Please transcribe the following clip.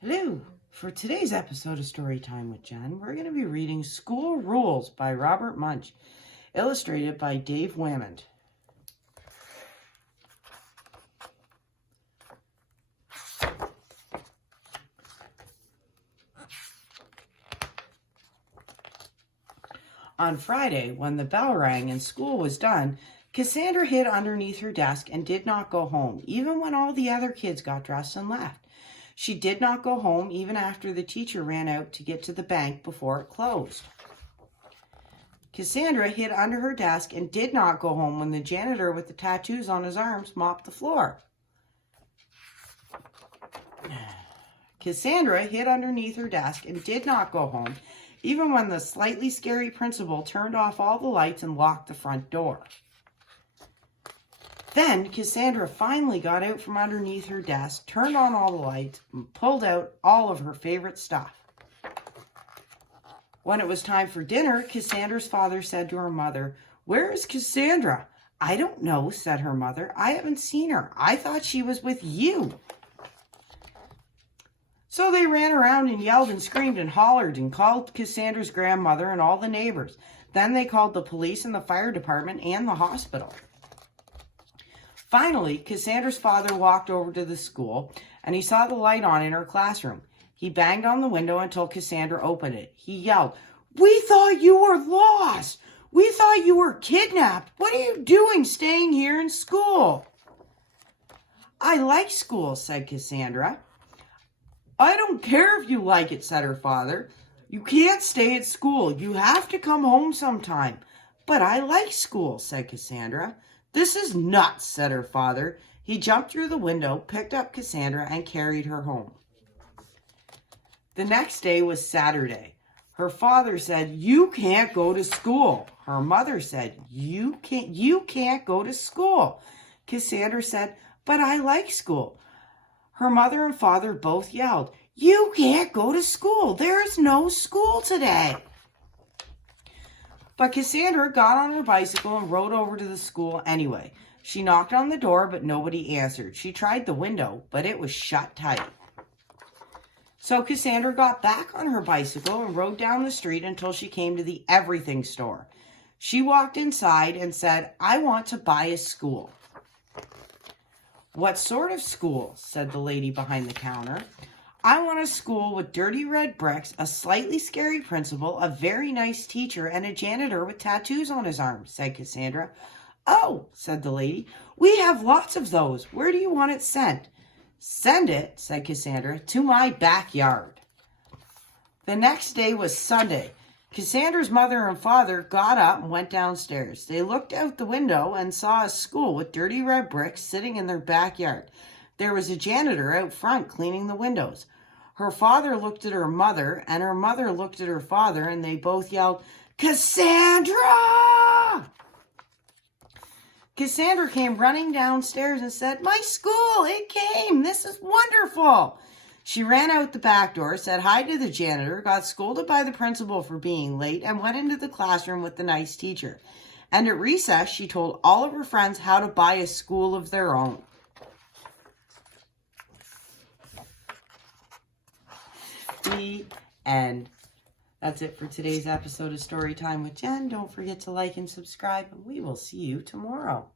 Hello! For today's episode of Storytime with Jen, we're going to be reading School Rules by Robert Munsch, illustrated by Dave Whamond. On Friday, when the bell rang and school was done, Cassandra hid underneath her desk and did not go home, even when all the other kids got dressed and left. She did not go home even after the teacher ran out to get to the bank before it closed. Cassandra hid under her desk and did not go home when the janitor with the tattoos on his arms mopped the floor. Cassandra hid underneath her desk and did not go home even when the slightly scary principal turned off all the lights and locked the front door. Then Cassandra finally got out from underneath her desk, turned on all the lights, and pulled out all of her favorite stuff. When it was time for dinner, Cassandra's father said to her mother, "Where is Cassandra?" "I don't know," said her mother. "I haven't seen her. I thought she was with you." So they ran around and yelled and screamed and hollered and called Cassandra's grandmother and all the neighbors. Then they called the police and the fire department and the hospital. Finally, Cassandra's father walked over to the school, and he saw the light on in her classroom. He banged on the window until Cassandra opened it. He yelled, "We thought you were lost! We thought you were kidnapped! What are you doing staying here in school?" "I like school," said Cassandra. "I don't care if you like it," said her father. "You can't stay at school. You have to come home sometime." "But I like school," said Cassandra. "This is nuts," said her father. He jumped through the window, picked up Cassandra, and carried her home. The next day was Saturday. Her father said, "You can't go to school." Her mother said, You can't go to school." Cassandra said, "But I like school." Her mother and father both yelled, "You can't go to school. There is no school today." But Cassandra got on her bicycle and rode over to the school anyway. She knocked on the door, but nobody answered. She tried the window, but it was shut tight. So Cassandra got back on her bicycle and rode down the street until she came to the everything store. She walked inside and said, "I want to buy a school." "What sort of school?" said the lady behind the counter. "I want a school with dirty red bricks, a slightly scary principal, a very nice teacher, and a janitor with tattoos on his arms," said Cassandra. "Oh," said the lady, "we have lots of those. Where do you want it sent?" "Send it," said Cassandra, "to my backyard." The next day was Sunday. Cassandra's mother and father got up and went downstairs. They looked out the window and saw a school with dirty red bricks sitting in their backyard. There was a janitor out front cleaning the windows. Her father looked at her mother, and her mother looked at her father, and they both yelled, "Cassandra!" Cassandra came running downstairs and said, "My school, it came! This is wonderful!" She ran out the back door, said hi to the janitor, got scolded by the principal for being late, and went into the classroom with the nice teacher. And at recess, she told all of her friends how to buy a school of their own. The end. That's it for today's episode of Storytime with Jen. Don't forget to like and subscribe, and we will see you tomorrow.